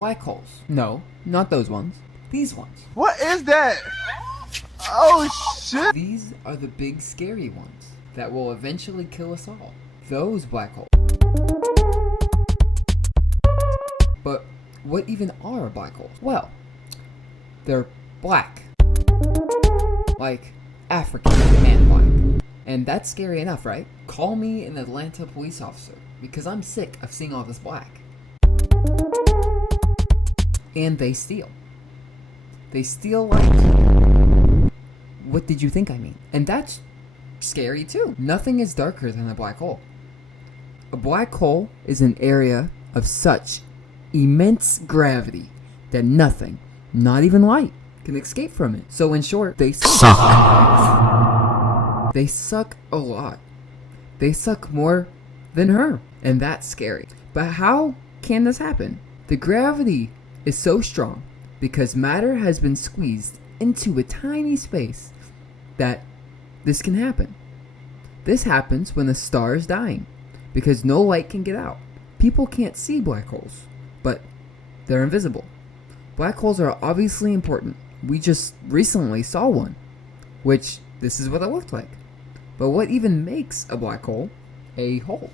Black holes. No, not those ones. These ones. What is that? Oh shit! These are the big scary ones that will eventually kill us all. Those black holes. But what even are black holes? Well, they're black. Like African and black. And that's scary enough, right? Call me an Atlanta police officer because I'm sick of seeing all this black. And they steal. They steal like... What did you think I mean? And that's scary too. Nothing is darker than a black hole. A black hole is an area of such immense gravity that nothing, not even light, can escape from it. So in short, they suck. They suck a lot. They suck more than her. And that's scary. But how can this happen? The gravity is so strong because matter has been squeezed into a tiny space that this can happen. This happens when a star is dying because no light can get out. People can't see black holes, but they're invisible. Black holes are obviously important. We just recently saw one, which this is what it looked like. But what even makes a black hole a hole?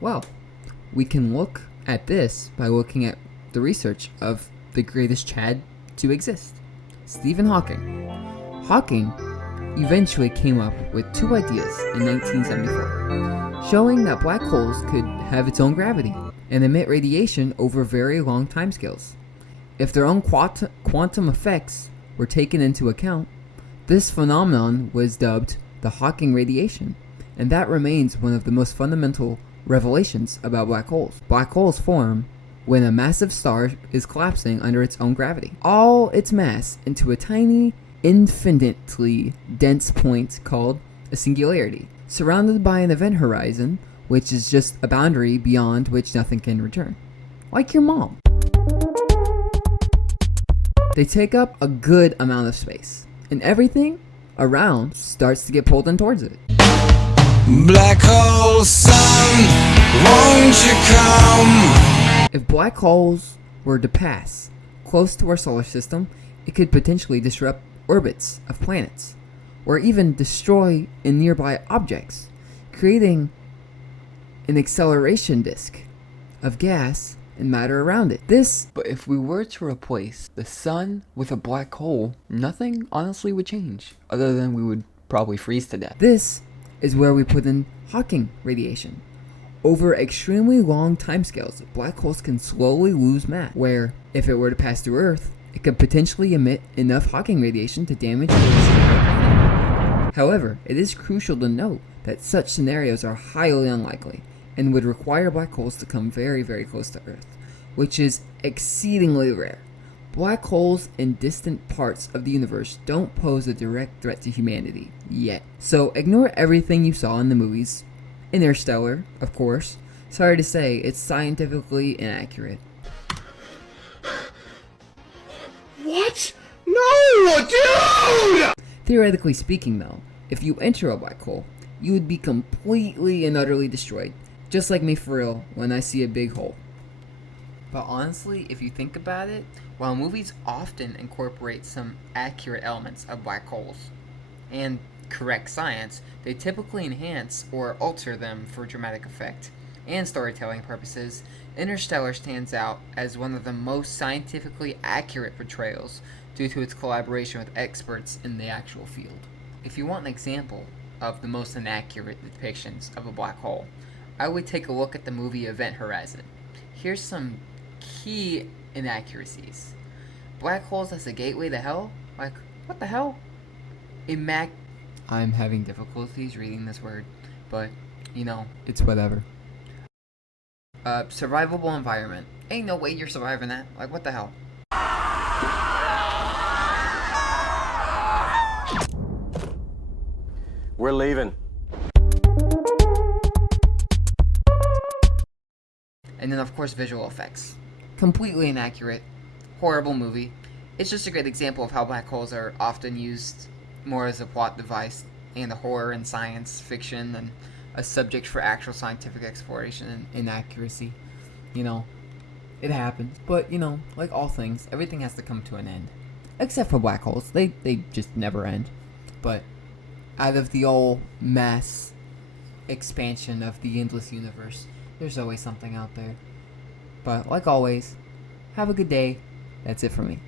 Well, we can look at this by looking at the research of the greatest Chad to exist, Stephen Hawking. Hawking eventually came up with two ideas in 1974, showing that black holes could have its own gravity and emit radiation over very long timescales. If their own quantum effects were taken into account, this phenomenon was dubbed the Hawking radiation, and that remains one of the most fundamental revelations about black holes. Black holes form when a massive star is collapsing under its own gravity, all its mass into a tiny, infinitely dense point called a singularity, surrounded by an event horizon, which is just a boundary beyond which nothing can return. Like your mom. They take up a good amount of space, and everything around starts to get pulled in towards it. Black hole sun, won't you come? If black holes were to pass close to our solar system, it could potentially disrupt orbits of planets, or even destroy in nearby objects, creating an acceleration disk of gas and matter around it. But if we were to replace the sun with a black hole, nothing honestly would change, other than we would probably freeze to death. This is where we put in Hawking radiation. Over extremely long timescales, black holes can slowly lose mass, where if it were to pass through Earth, it could potentially emit enough Hawking radiation to damage Earth. However, it is crucial to note that such scenarios are highly unlikely and would require black holes to come very, very close to Earth, which is exceedingly rare. Black holes in distant parts of the universe don't pose a direct threat to humanity yet. So ignore everything you saw in the movies. Interstellar, of course. Sorry to say, it's scientifically inaccurate. What? No, dude! Theoretically speaking though, if you enter a black hole, you would be completely and utterly destroyed. Just like me for real when I see a big hole. But honestly, if you think about it, while movies often incorporate some accurate elements of black holes and correct science, they typically enhance or alter them for dramatic effect and storytelling purposes. Interstellar stands out as one of the most scientifically accurate portrayals due to its collaboration with experts in the actual field. If you want an example of the most inaccurate depictions of a black hole, I would take a look at the movie Event Horizon. Here's some key inaccuracies. Black holes as a gateway to hell? Like, what the hell? I'm having difficulties reading this word, but, you know, it's whatever. Survivable environment. Ain't no way you're surviving that. Like, what the hell? We're leaving. And then, of course, visual effects. Completely inaccurate. Horrible movie. It's just a great example of how black holes are often used more as a plot device and a horror and science fiction and a subject for actual scientific exploration and inaccuracy. You know, it happens. But, you know, like all things, everything has to come to an end. Except for black holes. They just never end. But out of the old mass expansion of the endless universe, there's always something out there. But like always, have a good day. That's it for me.